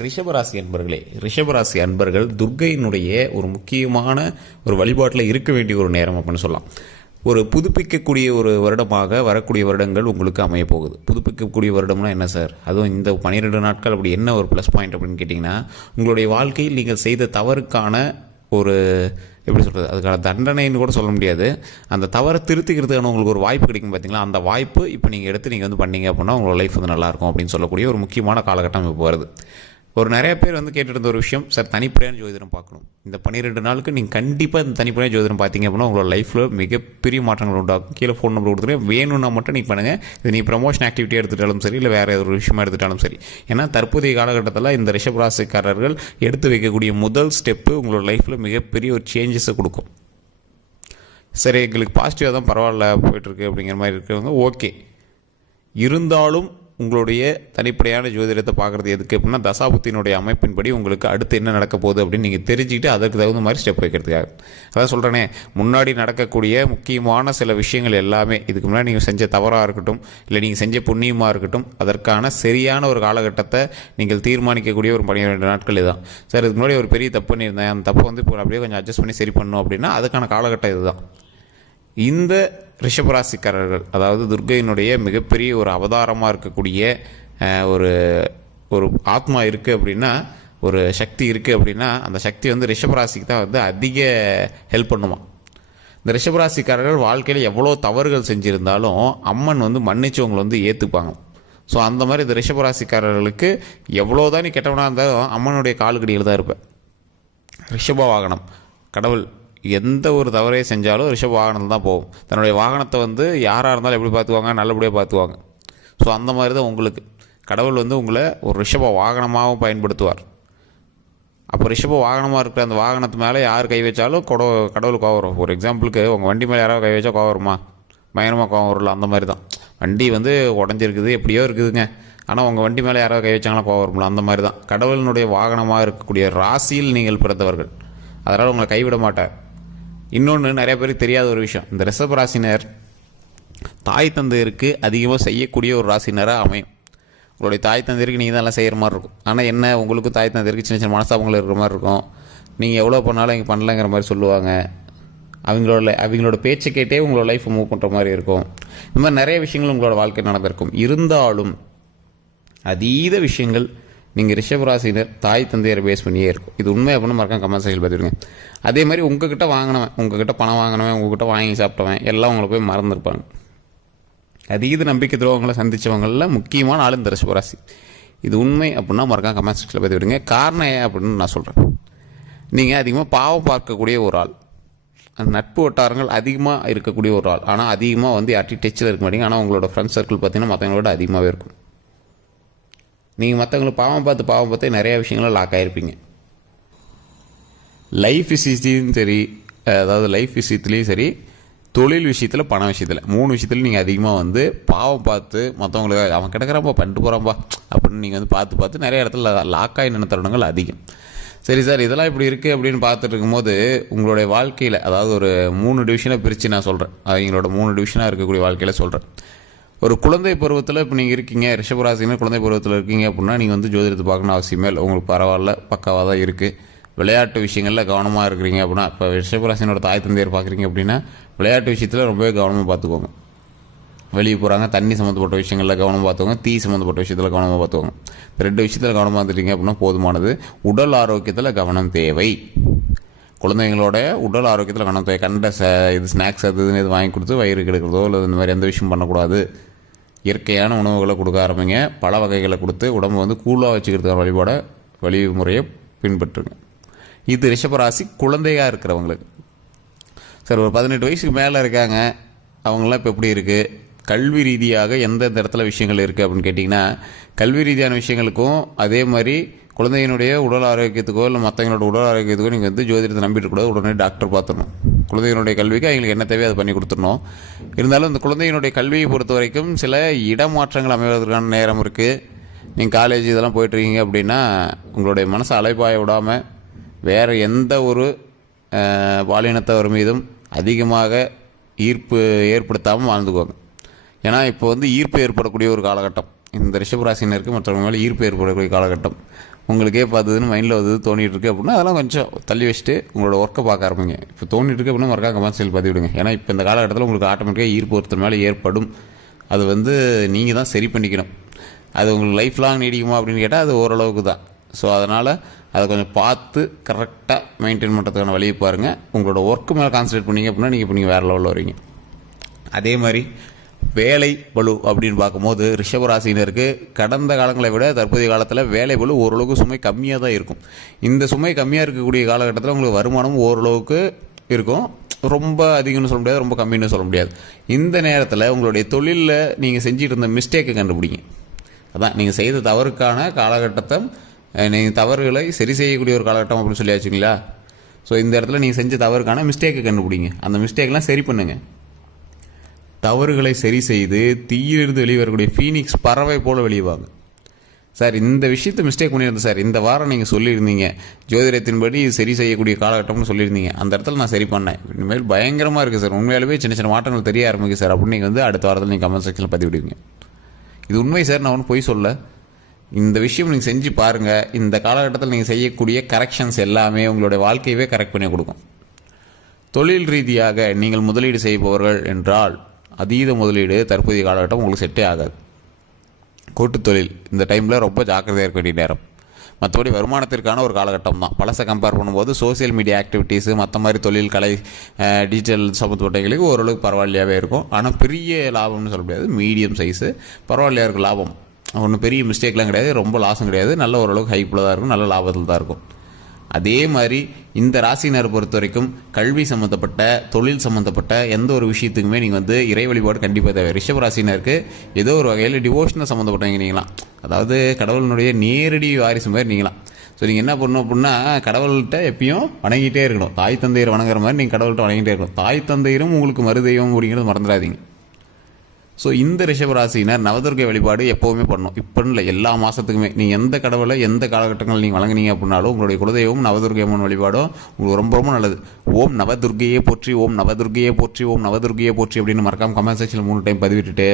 ரிஷபராசி அன்பர்களே, ரிஷபராசி அன்பர்கள் துர்க்கையினுடைய ஒரு முக்கியமான ஒரு வழிபாட்டில் இருக்க வேண்டிய ஒரு நேரம் அப்படின்னு சொல்லலாம். ஒரு புதுப்பிக்கக்கூடிய ஒரு வருடமாக வரக்கூடிய வருடங்கள் உங்களுக்கு அமைய போகுது. புதுப்பிக்கக்கூடிய வருடம்னா என்ன சார்? அதுவும் இந்த 12 நாட்கள் அப்படி என்ன ஒரு ப்ளஸ் பாயிண்ட் அப்படின்னு கேட்டிங்கன்னா, உங்களுடைய வாழ்க்கையில் நீங்கள் செய்த தவறுக்கான ஒரு எப்படி சொல்கிறது, அதுக்கான தண்டனைன்னு கூட சொல்ல முடியாது. அந்த தவறை திருத்திக்கிறதுக்கான உங்களுக்கு ஒரு வாய்ப்பு கிடைக்கும் பார்த்தீங்களா, அந்த வாய்ப்பு இப்போ நீங்கள் எடுத்து நீங்கள் வந்து பண்ணீங்க அப்படின்னா உங்களோட லைஃப் வந்து நல்லாயிருக்கும் அப்படின்னு சொல்லக்கூடிய ஒரு முக்கியமான காலகட்டம் இப்போ வருது. ஒரு நிறைய பேர் வந்து கேட்டுட்டு இருந்த ஒரு விஷயம், சார் தனிப்படையான ஜோதிடம் பார்க்கணும். இந்த 12 நாளுக்கு நீங்கள் கண்டிப்பாக இந்த தனிப்படையான ஜோதிடம் பார்த்தீங்க அப்படின்னா உங்களோட லைஃப்பில் மிகப்பெரிய மாற்றங்கள் உண்டாகும். கீழே ஃபோன் நம்பர் கொடுத்துருக்கேன், வேணும்னா மட்டும் நீங்கள் பண்ணுங்கள். இது நீ ப்ரமோஷன் ஆக்டிவிட்டி எடுத்துட்டாலும் சரி, இல்லை வேறு ஒரு விஷயமா எடுத்துட்டாலும் சரி. ஏன்னா தற்போதைய காலகட்டத்தில் இந்த ரிஷபராசிக்காரர்கள் எடுத்து வைக்கக்கூடிய முதல் ஸ்டெப்பு உங்களோட லைஃப்பில் மிகப்பெரிய ஒரு சேஞ்சஸை கொடுக்கும். சரி, எங்களுக்கு பாசிட்டிவாக தான் பரவாயில்ல போயிட்டுருக்கு அப்படிங்கிற மாதிரி இருக்கிறவங்க ஓகே. இருந்தாலும் உங்களுடைய தனிப்படையான ஜோதிடத்தை பார்க்குறது எதுக்கு அப்படின்னா, தசாபுத்தினுடைய அமைப்பின்படி உங்களுக்கு அடுத்து என்ன நடக்க போகுது அப்படின்னு நீங்கள் தெரிஞ்சுக்கிட்டு அதற்கு தகுந்த மாதிரி ஸ்டெப் வைக்கிறதுக்காக. அதான் சொல்கிறேனே, முன்னாடி நடக்கக்கூடிய முக்கியமான சில விஷயங்கள் எல்லாமே இதுக்கு முன்னாடி நீங்கள் செஞ்ச தவறாக இருக்கட்டும், இல்லை நீங்கள் செஞ்ச புண்ணியமாக இருக்கட்டும், அதற்கான சரியான ஒரு காலகட்டத்தை நீங்கள் தீர்மானிக்கக்கூடிய ஒரு 12 நாட்கள் இதுதான். சார் இதுக்கு முன்னாடி ஒரு பெரிய தப்பு பண்ணியிருந்தேன், அந்த தப்பை வந்து இப்போ அப்படியே கொஞ்சம் அட்ஜஸ்ட் பண்ணி சரி பண்ணணும் அப்படின்னா அதுக்கான காலகட்டம் இதுதான். இந்த ரிஷபராசிக்காரர்கள், அதாவது துர்க்கையினுடைய மிகப்பெரிய ஒரு அவதாரமாக இருக்கக்கூடிய ஒரு ஒரு ஆத்மா இருக்குது அப்படின்னா, ஒரு சக்தி இருக்குது அப்படின்னா, அந்த சக்தி வந்து ரிஷபராசிக்கு தான் வந்து அதிக ஹெல்ப் பண்ணுமா. இந்த ரிஷபராசிக்காரர்கள் வாழ்க்கையில் எவ்வளோ தவறுகள் செஞ்சுருந்தாலும் அம்மன் வந்து மன்னிச்சவங்களை வந்து ஏற்றுப்பாங்க. ஸோ அந்த மாதிரி இந்த ரிஷபராசிக்காரர்களுக்கு எவ்வளோ தான் நீ கெட்டவனாக இருந்தாலும் அம்மனுடைய காலுக்கடியில் தான் இருப்பேன். ரிஷப வாகனம், கடவுள் எந்த ஒரு தவறையை செஞ்சாலும் ரிஷப வாகனத்தில் தான் போகும். தன்னுடைய வாகனத்தை வந்து யாராக இருந்தாலும் எப்படி பார்த்துவாங்க, நல்லபடியாக பார்த்துவாங்க. ஸோ அந்த மாதிரி தான் உங்களுக்கு கடவுள் வந்து உங்களை ஒரு ரிஷப வாகனமாகவும் பயன்படுத்துவார். அப்போ ரிஷப வாகனமாக இருக்கிற அந்த வாகனத்து மேலே யார் கை வச்சாலும் கடவுள் கோவம் வரும். ஒரு எக்ஸாம்பிளுக்கு உங்கள் வண்டி மேலே யாராவது கை வச்சா கோவம் வருமா? பயங்கரமாக கோவம் வரல. அந்த மாதிரி தான் வண்டி வந்து உடஞ்சிருக்குது, எப்படியோ இருக்குதுங்க, ஆனால் உங்கள் வண்டி மேலே யாராவது கை வச்சாங்கன்னா கோவம் வரும்ல. அந்த மாதிரி தான் கடவுளினுடைய வாகனமாக இருக்கக்கூடிய ராசியில் நீங்கள் பிறந்தவர்கள், அதனால் உங்களை கைவிட மாட்டார். இன்னொன்று நிறைய பேருக்கு தெரியாத ஒரு விஷயம், இந்த ரிஷப ராசினர் தாய் தந்தையருக்கு அதிகமாக செய்யக்கூடிய ஒரு ராசினராக அமையும். உங்களுடைய தாய் தந்தையருக்கு நீங்கள் தான் எல்லாம் செய்கிற மாதிரி இருக்கும். ஆனால் என்ன, உங்களுக்கும் தாய் தந்தையருக்கு சின்ன சின்ன மனஸ்தாபங்கள் இருக்கிற மாதிரி இருக்கும். நீங்கள் எவ்வளோ பண்ணாலும் இங்கே பண்ணலைங்கிற மாதிரி சொல்லுவாங்க. அவங்களோட பேச்சை கேட்டே உங்களோட லைஃப் மூவ் பண்ணுற மாதிரி இருக்கும். இந்த மாதிரி நிறைய விஷயங்கள் உங்களோட வாழ்க்கை நடந்திருக்கும். இருந்தாலும் அதீத விஷயங்கள் நீங்கள் ரிஷபராசினர் தாய் தந்தையரை பேஸ் பண்ணியே இருக்கும். இது உண்மை அப்படின்னு மறக்காம கமெண்ட் செக்ஷனில் பார்த்துருங்க. அதே மாதிரி உங்ககிட்ட வாங்கினவன், உங்ககிட்ட பணம் வாங்கினவன், உங்ககிட்ட வாங்கி சாப்பிட்டவன் எல்லாம் உங்களை போய் மறந்துருப்பாங்க. அதீத நம்பிக்கை துரோகங்களை சந்தித்தவங்களில் முக்கியமான ஆள் இந்த ரிஷபராசி. இது உண்மை அப்படின்னா மறக்காம கமெண்ட் செக்ஷனில் பார்த்து விடுங்க. காரணம் ஏன் அப்படின்னு நான் சொல்கிறேன். நீங்கள் அதிகமாக பாவம் பார்க்கக்கூடிய ஒரு ஆள், அந்த நட்பு வட்டாரங்கள் அதிகமாக இருக்கக்கூடிய ஒரு ஆள், ஆனால் அதிகமாக வந்து யார்ட்டையும் டச்சில் இருக்க மாட்டீங்க. ஆனால் உங்களோட ஃப்ரெண்ட்ஸ் சர்க்கிள் பார்த்தீங்கன்னா மற்றவங்களோட அதிகமாகவே இருக்கும். நீங்கள் மற்றவங்களுக்கு பாவம் பார்த்து நிறையா விஷயங்கள லாக் ஆகிருப்பீங்க. லைஃப் விஷயத்தையும் சரி, அதாவது லைஃப் விஷயத்துலேயும் சரி, தொழில் விஷயத்தில், பண விஷயத்தில், 3 விஷயத்தில் நீங்கள் அதிகமாக வந்து பாவம் பார்த்து மற்றவங்களுக்கு அவன் கிடக்கிறான்ப்பா பண்ணிட்டு போகிறான்ப்பா அப்படின்னு நீங்கள் வந்து பார்த்து நிறைய இடத்துல லாக்காகி நின்ற தருணங்கள் அதிகம். சரி சார், இதெல்லாம் இப்படி இருக்குது அப்படின்னு பார்த்துட்டு இருக்கும்போது உங்களுடைய வாழ்க்கையில், அதாவது ஒரு 3 டிவிஷனாக பிரித்து நான் சொல்கிறேன், அவங்களோட 3 டிவிஷனாக இருக்கக்கூடிய வாழ்க்கையில் சொல்கிறேன். ஒரு குழந்தை பருவத்தில் இப்போ நீங்கள் இருக்கீங்க, ரிஷபராசினர் குழந்தை பருவத்தில் இருக்கீங்க அப்படின்னா நீங்கள் வந்து ஜோதிடத்தை பார்க்கணும் அவசியமே இல்லை. உங்களுக்கு பரவாயில்ல, பக்காவாக தான் இருக்குது. விளையாட்டு விஷயங்களில் கவனமாக இருக்கிறீங்க அப்படின்னா, இப்போ ரிஷபராசினோட தாய் தந்தையர் பார்க்குறீங்க அப்படின்னா விளையாட்டு விஷயத்தில் ரொம்பவே கவனமாக பார்த்துக்கோங்க. வெளியே போகிறாங்க, தண்ணி சம்மந்தப்பட்ட விஷயங்களில் கவனமாக பார்த்துக்கோங்க, தீ சம்மந்தப்பட்ட விஷயத்தில் கவனமாக பார்த்துக்கோங்க. 2 விஷயத்தில் கவனமாக இருந்துட்டீங்க அப்படின்னா போதுமானது. உடல் ஆரோக்கியத்தில் கவனம் தேவை. குழந்தைங்களோட உடல் ஆரோக்கியத்தில் கவனம் தேவை. கண்ட இது ஸ்நாக்ஸ் அது இதுன்னு இது வாங்கி கொடுத்து வயிறு கெடுக்கிறதோ இல்லை இந்த மாதிரி எந்த விஷயம் பண்ணக்கூடாது. இயற்கையான உணவுகளை கொடுக்க ஆரம்பிங்க. பல வகைகளை கொடுத்து உடம்பு வந்து கூலாக வச்சுக்கிறதுக்கான வழிமுறையை பின்பற்றுங்க. இது ரிஷபராசி குழந்தையாக இருக்கிறவங்களுக்கு. சார் ஒரு 18 வயசுக்கு மேலே இருக்காங்க, அவங்களாம் இப்போ எப்படி இருக்குது, கல்வி ரீதியாக எந்தெந்த இடத்துல விஷயங்கள் இருக்குது அப்படின்னு கேட்டிங்கன்னா, கல்வி ரீதியான விஷயங்களுக்கும் அதே மாதிரி குழந்தையினுடைய உடல் ஆரோக்கியத்துக்கோ இல்லை மற்றவங்களோட உடல் ஆரோக்கியத்துக்கோ நீங்கள் வந்து ஜோதிடத்தை நம்பிட்டு கூடாது. உடனே டாக்டர் பார்த்துடணும். குழந்தையினுடைய கல்விக்கு அவங்களுக்கு என்ன தேவையோ அதை பண்ணி கொடுத்துடணும். இருந்தாலும் இந்த குழந்தையினுடைய கல்வியை பொறுத்த வரைக்கும் சில இடமாற்றங்கள் அமைவதற்கான நேரம் இருக்குது. நீங்கள் காலேஜ் இதெல்லாம் போயிட்டுருக்கீங்க அப்படின்னா உங்களுடைய மனசை அலைப்பாய விடாமல் வேறு எந்த ஒரு பாலினத்தவர் மீதும் அதிகமாக ஈர்ப்பு ஏற்படுத்தாமல் வாழ்ந்துக்குவாங்க. ஏன்னா இப்போ வந்து ஈர்ப்பு ஏற்படக்கூடிய ஒரு காலகட்டம் இந்த ரிஷபராசினருக்கு. மற்றவங்க மேலே ஈர்ப்பு ஏற்படக்கூடிய காலகட்டம். உங்களுக்கே பார்த்ததுன்னு மைண்டில் வந்து தோணிட்டு இருக்கு அப்படின்னா அதெல்லாம் கொஞ்சம் தள்ளி வச்சுட்டு உங்களோட ஒர்க்கை பார்க்க ஆரம்பிங்க. இப்போ தோணிட்டு இருக்கு அப்படின்னா மறக்காம கமெண்ட் செக்ஷனில் பார்த்து விடுங்க. ஏன்னா இப்போ இந்த காலகட்டத்தில் உங்களுக்கு ஆட்டோமேட்டிக்காக ஈர்ப்பு ஒருத்தர் மேலே ஏற்படும். அது வந்து நீங்கள் தான் சரி பண்ணிக்கணும். அது உங்களுக்கு லைஃப் லாங் நீடிக்குமா அப்படின்னு கேட்டால் அது ஓரளவுக்கு தான். ஸோ அதனால் அதை கொஞ்சம் பார்த்து கரெக்டாக மெயின்டைன் பண்ணுறதுக்கான வழியை பாருங்கள். உங்களோட ஒர்க்கு மேலே கான்சன்ட்ரேட் பண்ணிங்க அப்படின்னா நீங்கள் வேறு லெவலில் வருவீங்க. அதே மாதிரி வேலை பளு அப்படின்னு பார்க்கும்போது ரிஷபராசினருக்கு கடந்த காலங்களை விட தற்போதைய காலத்தில் வேலை பளு ஓரளவுக்கு சுமை கம்மியாக தான் இருக்கும். இந்த சுமை கம்மியாக இருக்கக்கூடிய காலகட்டத்தில் உங்களுக்கு வருமானம் ஓரளவுக்கு இருக்கும். ரொம்ப அதிகம்னு சொல்ல முடியாது, ரொம்ப கம்மின்னு சொல்ல முடியாது. இந்த நேரத்தில் உங்களுடைய தொழிலில் நீங்கள் செஞ்சுட்டு இருந்த மிஸ்டேக்கை கண்டுபிடிங்க. அதான் நீங்கள் செய்த தவறுக்கான காலகட்டத்தை, நீங்கள் தவறுகளை சரி செய்யக்கூடிய ஒரு காலகட்டம் அப்படின்னு சொல்லியாச்சுங்களா. ஸோ இந்த இடத்துல நீங்கள் செஞ்ச தவறுக்கான மிஸ்டேக்கை கண்டுபிடிங்க. அந்த மிஸ்டேக்கெலாம் சரி பண்ணுங்கள். தவறுகளை சரி செய்து தீயிலிருந்து வெளியே வரக்கூடிய ஃபீனிக்ஸ் பறவை போல் வெளியே வாங்க. சார் இந்த விஷயத்தை மிஸ்டேக் பண்ணியிருந்தேன் சார், இந்த வாரம் நீங்கள் சொல்லியிருந்தீங்க ஜோதிடத்தின்படி சரி செய்யக்கூடிய காலகட்டம்னு சொல்லியிருந்தீங்க, அந்த இடத்துல நான் சரி பண்ணேன், இனிமேல் பயங்கரமாக இருக்குது சார், உண்மையாலுமே சின்ன சின்ன மாற்றங்கள் தெரிய ஆரம்பிக்கும் சார் அப்படின்னு நீங்கள் வந்து அடுத்த வாரத்தில் நீங்கள் கமெண்ட் செக்ஷனில் பதிவிடுவீங்க. இது உண்மை சார், நான் ஒன்றும் பொய் சொல்ல. இந்த விஷயம் நீங்கள் செஞ்சு பாருங்கள். இந்த காலகட்டத்தில் நீங்கள் செய்யக்கூடிய கரெக்ஷன்ஸ் எல்லாமே உங்களுடைய வாழ்க்கையவே கரெக்ட் பண்ணி கொடுக்கும். தொழில் ரீதியாக நீங்கள் முதலீடு செய்பவர்கள் என்றால் அதீத முதலீடு தற்போதைய காலகட்டம் உங்களுக்கு செட்டே ஆகாது. கூட்டுத் தொழில் இந்த டைமில் ரொம்ப ஜாக்கிரதையாக இருக்க வேண்டிய நேரம். மற்றபடி வருமானத்திற்கான ஒரு காலகட்டம் தான். பழசை கம்பேர் பண்ணும்போது சோசியல் மீடியா ஆக்டிவிட்டீஸு மற்ற மாதிரி தொழில் கலை டிஜிட்டல் சம்மந்தப்பட்டவங்களுக்கு ஓரளவுக்கு பரவாயில்லையாகவே இருக்கும். ஆனால் பெரிய லாபம்னு சொல்ல முடியாது, மீடியம் சைஸு பரவாயில்லையா இருக்கும். லாபம் ஒன்றும் பெரிய மிஸ்டேக்லாம் கிடையாது, ரொம்ப லாஸும் கிடையாது, நல்ல ஓரளவுக்கு ஹைப்பில் தான் இருக்கும், நல்ல லாபத்தில் தான் இருக்கும். அதே மாதிரி இந்த ராசினர் பொறுத்த வரைக்கும் கல்வி சம்மந்தப்பட்ட தொழில் சம்மந்தப்பட்ட எந்த ஒரு விஷயத்துக்குமே நீங்கள் வந்து இறை வழிபாடு கண்டிப்பாக தேவை. ரிஷப ராசினருக்கு ஏதோ ஒரு வகையில் டிவோஷனல் சம்மந்தப்பட்டவங்க நீங்களாம், அதாவது கடவுளினுடைய நேரடி வாரிசு மாதிரி நீங்களாம். ஸோ நீங்கள் என்ன பண்ணணும் அப்படின்னா கடவுள்கிட்ட எப்பயும் வணங்கிட்டே இருக்கணும். தாய் தந்தையர் வணங்குற மாதிரி நீங்கள் கடவுள்கிட்ட வணங்கிட்டே இருக்கணும். தாய் தந்தையரும் உங்களுக்கு மறுதெய்வம் அப்படிங்கிறது மறந்துடாதீங்க. ஸோ இந்த ரிஷபராசினர் நவதுர்கை வழிபாடு எப்போவுமே பண்ணணும். இப்போ இல்லை, எல்லா மாதத்துக்குமே நீங்கள் எந்த கடவுளை எந்த காலகட்டங்கள் நீங்கள் வழங்கினீங்க அப்படின்னாலும் உங்களுடைய குலதெய்வம் நவதுர்கை அம்மன் வழிபாடும் உங்களுக்கு ரொம்ப ரொம்ப நல்லது. ஓம் நவதுர்கையே போற்றி, ஓம் நவதுர்கையே போற்றி, ஓம் நவதுர்கையே போற்றி அப்படின்னு மறக்காம கமெண்ட் செக்ஷனில் 3 டைம் பதிவிட்டுட்டு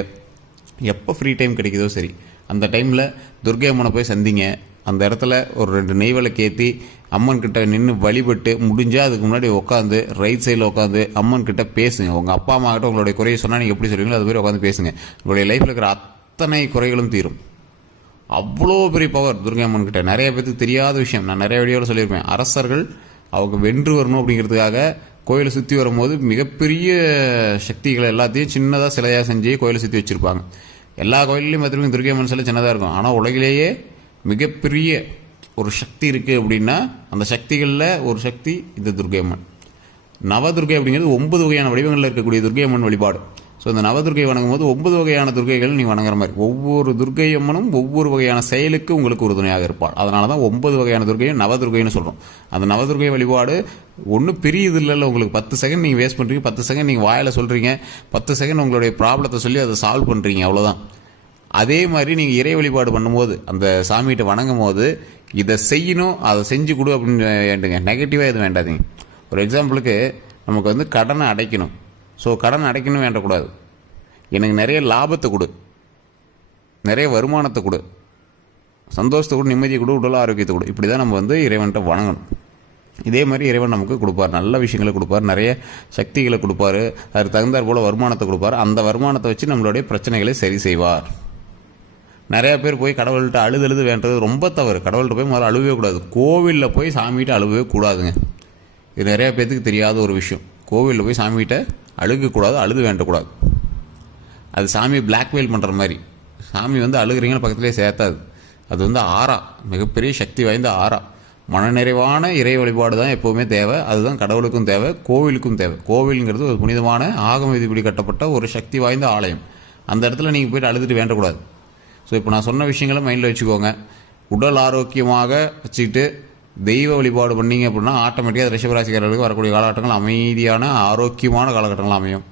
எப்போ ஃப்ரீ டைம் கிடைக்குதோ சரி அந்த டைமில் துர்கை அம்மனை போய் சந்திங்க. அந்த இடத்துல ஒரு 2 நெய்வலுக்கு ஏற்றி அம்மன் கிட்ட நின்று வழிபட்டு முடிஞ்சால் அதுக்கு முன்னாடி உட்காந்து ரைட் சைடில் உட்காந்து அம்மன் கிட்ட பேசுங்க. உங்கள் அப்பா அம்மா கிட்ட உங்களுடைய குறையை சொன்னால் நீங்கள் எப்படி சொல்லுவீங்களோ அது மாதிரி உட்காந்து பேசுங்க. உங்களுடைய லைஃப்பில் இருக்கிற அத்தனை குறைகளும் தீரும். அவ்வளோ பெரிய பவர் துர்கை அம்மன் கிட்ட. நிறைய பேருக்கு தெரியாத விஷயம், நான் நிறைய வீடியோவில் சொல்லியிருப்பேன். அரசர்கள் அவங்க வென்று வரணும் அப்படிங்கிறதுக்காக கோயிலை சுற்றி வரும்போது மிகப்பெரிய சக்திகளை எல்லாத்தையும் சின்னதாக சிலையாக செஞ்சு கோயிலை சுற்றி வச்சுருப்பாங்க. எல்லா கோயிலையும் பார்த்துருக்கோம் துர்கை அம்மன் சிலை சின்னதாக இருக்கும். ஆனால் உலகிலேயே மிகப்பெரிய ஒரு சக்தி இருக்குது அப்படின்னா அந்த சக்திகளில் ஒரு சக்தி இந்த துர்கை அம்மன். நவதுர்கை அப்படிங்கிறது 9 வகையான வடிவங்களில் இருக்கக்கூடிய துர்கை அம்மன் வழிபாடு. ஸோ இந்த நவதுர்கை வணங்கும் போது 9 வகையான துர்கைகள் நீங்கள் வணங்குற மாதிரி ஒவ்வொரு துர்கை அம்மனும் ஒவ்வொரு வகையான செயலுக்கு உங்களுக்கு உறுதுணையாக இருப்பாள். அதனால தான் 9 வகையான துர்கையும் நவதுர்கைன்னு சொல்கிறோம். அந்த நவதுர்கை வழிபாடு ஒன்றும் பெரிய இது இல்லை. உங்களுக்கு 10 செகண்ட் நீங்கள் வேஸ்ட் பண்ணுறீங்க, 10 செகண்ட் நீங்கள் வாயில் சொல்கிறீங்க, 10 செகண்ட் உங்களுடைய ப்ராப்ளத்தை சொல்லி அதை சால்வ் பண்ணுறீங்க, அவ்வளோதான். அதே மாதிரி நீங்கள் இறை வழிபாடு பண்ணும்போது அந்த சாமிகிட்ட வணங்கும் போது இதை செய்யணும் அதை செஞ்சு கொடு அப்படின்னு வேண்டுங்க. நெகட்டிவாக எதுவும் வேண்டாதீங்க. ஒரு எக்ஸாம்பிளுக்கு நமக்கு வந்து கடனை அடைக்கணும். ஸோ கடனை அடைக்கணும் வேண்டக்கூடாது. எனக்கு நிறைய லாபத்தை கொடு, நிறைய வருமானத்தை கொடு, சந்தோஷத்தை கொடு, நிம்மதியை கொடு, உடல் ஆரோக்கியத்தை கொடு. இப்படி தான் நம்ம வந்து இறைவன்கிட்ட வணங்கணும். இதே மாதிரி இறைவன் நமக்கு கொடுப்பார், நல்ல விஷயங்களை கொடுப்பார், நிறைய சக்திகளை கொடுப்பார், அதுக்கு தகுந்தாற் போல் வருமானத்தை கொடுப்பார். அந்த வருமானத்தை வச்சு நம்மளுடைய பிரச்சனைகளை சரி செய்வார். நிறையா பேர் போய் கடவுள்கிட்ட அழுது வேண்டது ரொம்ப தவறு. கடவுள்கிட்ட போய் முதல்ல அழுவே கூடாது. கோவிலில் போய் சாமிகிட்ட அழுவே கூடாதுங்க. இது நிறையா பேர்த்துக்கு தெரியாத ஒரு விஷயம். கோவிலில் போய் சாமிகிட்ட அழுகக்கூடாது, அழுது வேண்டக்கூடாது. அது சாமி பிளாக்மெயில் பண்ணுற மாதிரி. சாமி வந்து அழுகிறீங்கன்னு பக்கத்துலேயே சேர்த்தாது. அது வந்து ஆறா, மிகப்பெரிய சக்தி வாய்ந்த ஆறா. மனநிறைவான இறை வழிபாடு தான் எப்போவுமே தேவை. அதுதான் கடவுளுக்கும் தேவை, கோவிலுக்கும் தேவை. கோவிலுங்கிறது ஒரு புனிதமான ஆகம விதிப்படி கட்டப்பட்ட ஒரு சக்தி வாய்ந்த ஆலயம். அந்த இடத்துல நீங்கள் போய்ட்டு அழுதுட்டு வேண்டக்கூடாது. ஸோ இப்போ நான் சொன்ன விஷயங்களை மைண்டில் வச்சுக்கோங்க. உடல் ஆரோக்கியமாக வச்சுக்கிட்டு தெய்வ வழிபாடு பண்ணிங்க அப்படின்னா ஆட்டோமேட்டிக்காக ரிஷபராசிக்காரர்களுக்கு வரக்கூடிய காலகட்டங்கள் அமைதியான ஆரோக்கியமான காலகட்டங்கள் அமையும்.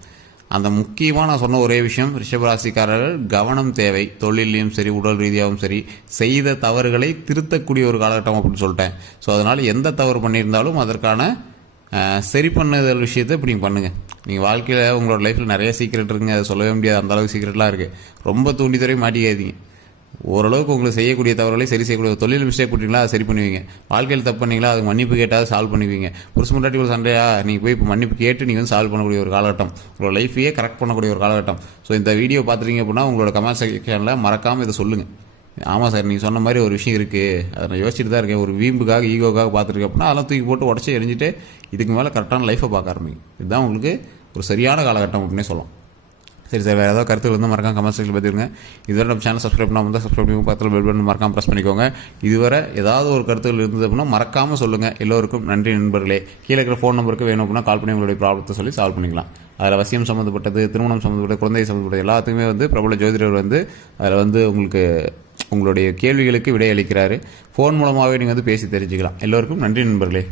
அந்த முக்கியமாக நான் சொன்ன ஒரே விஷயம், ரிஷபராசிக்காரர்கள் கவனம் தேவை. தொழிலையும் சரி உடல் ரீதியாகவும் சரி செய்த தவறுகளை திருத்தக்கூடிய ஒரு காலகட்டம் அப்படின்னு சொல்லிட்டேன். ஸோ அதனால் எந்த தவறு பண்ணியிருந்தாலும் அதற்கான சரி பண்ணுதல் விஷயத்தை இப்படி நீங்கள் பண்ணுங்கள். நீங்கள் வாழ்க்கையில் உங்களோட லைஃப்பில் நிறைய சீக்ரெட் இருக்குங்க, அதை சொல்லவே முடியாது, அந்தளவுக்கு சீக்ரெட்லாம் இருக்குது. ரொம்ப தூண்டித்துறை மாட்டிக்காதீங்க. ஓரளவுக்கு உங்களுக்கு செய்யக்கூடிய தவறுகளை சரி செய்யக்கூடிய தொழில் மிஸ்டேக் பண்ணிங்களா அதை சரி பண்ணுவீங்க. வாழ்க்கையில் தப்பு பண்ணீங்களா அதுக்கு மன்னிப்பு கேட்டால் சால்வ் பண்ணுவீங்க. புருஷ முன்னாடி ஒரு சண்டையா நீங்கள் போய் இப்போ மன்னிப்பு கேட்டு நீங்கள் வந்து சால்வ் பண்ணக்கூடிய ஒரு காலகட்டம், உங்களோட லைஃபையே கரெக்ட் பண்ணக்கூடிய ஒரு காலகட்டம். ஸோ இந்த வீடியோ பார்த்துட்டீங்க அப்படின்னா உங்களோட கமெண்ட் செக்ஷனில் மறக்காமல் இதை சொல்லுங்கள். ஆமாம் சார் நீங்கள் சொன்ன மாதிரி ஒரு விஷயம் இருக்குது, அதை நான் யோசிச்சுட்டு தான் இருக்கேன், ஒரு வீம்புக்காக ஈகோக்காக பார்த்துருக்கேன் அப்படின்னா அதெல்லாம் தூக்கி போட்டு உடச்சி எரிஞ்சிட்டு இதுக்கு மேலே கரெக்டான லைஃப்பை பார்க்க ஆரம்பிங்க. இதுதான் உங்களுக்கு ஒரு சரியான காலகட்டம் அப்படின்னே சொல்லலாம். சரி சார், வேறு ஏதாவது கருத்துக்கள் வந்து மறக்காம கமெண்ட் செக்ஷனில் பார்த்துருங்க. இதுவரை நம்ம சேனல் சப்ஸ்கிரைப் பண்ணாமல் இருந்தால் சப்ஸ்கிரைப் பண்ணி பக்கத்தில் பெல் பட்டன் மறக்காம ப்ரெஸ் பண்ணிக்கோங்க. இதுவரை ஏதாவது ஒரு கருத்துக்கள் இருந்தது அப்படின்னா மறக்காமல் சொல்லுங்கள். எல்லோருக்கும் நன்றி நண்பர்களே. கீழே இருக்கிற ஃபோன் நம்பருக்கு வேணும் அப்படின்னா கால் பண்ணி உங்களுடைய ப்ராப்ளத்தை சொல்லி சால்வ் பண்ணிக்கலாம். அதில் வசியம் சம்மந்தப்பட்டது, திருமணம் சம்மந்தப்பட்டது, குழந்தை சம்மந்தப்பட்டது எல்லாத்துக்குமே வந்து பிரபல ஜோதிடர் வந்து அதில் வந்து உங்களுக்கு உங்களுடைய கேள்விகளுக்கு விடை அளிக்கிறாரு. ஃபோன் மூலமாகவே நீங்கள் வந்து பேசி தெரிஞ்சுக்கலாம். எல்லோருக்கும் நன்றி நண்பர்களே.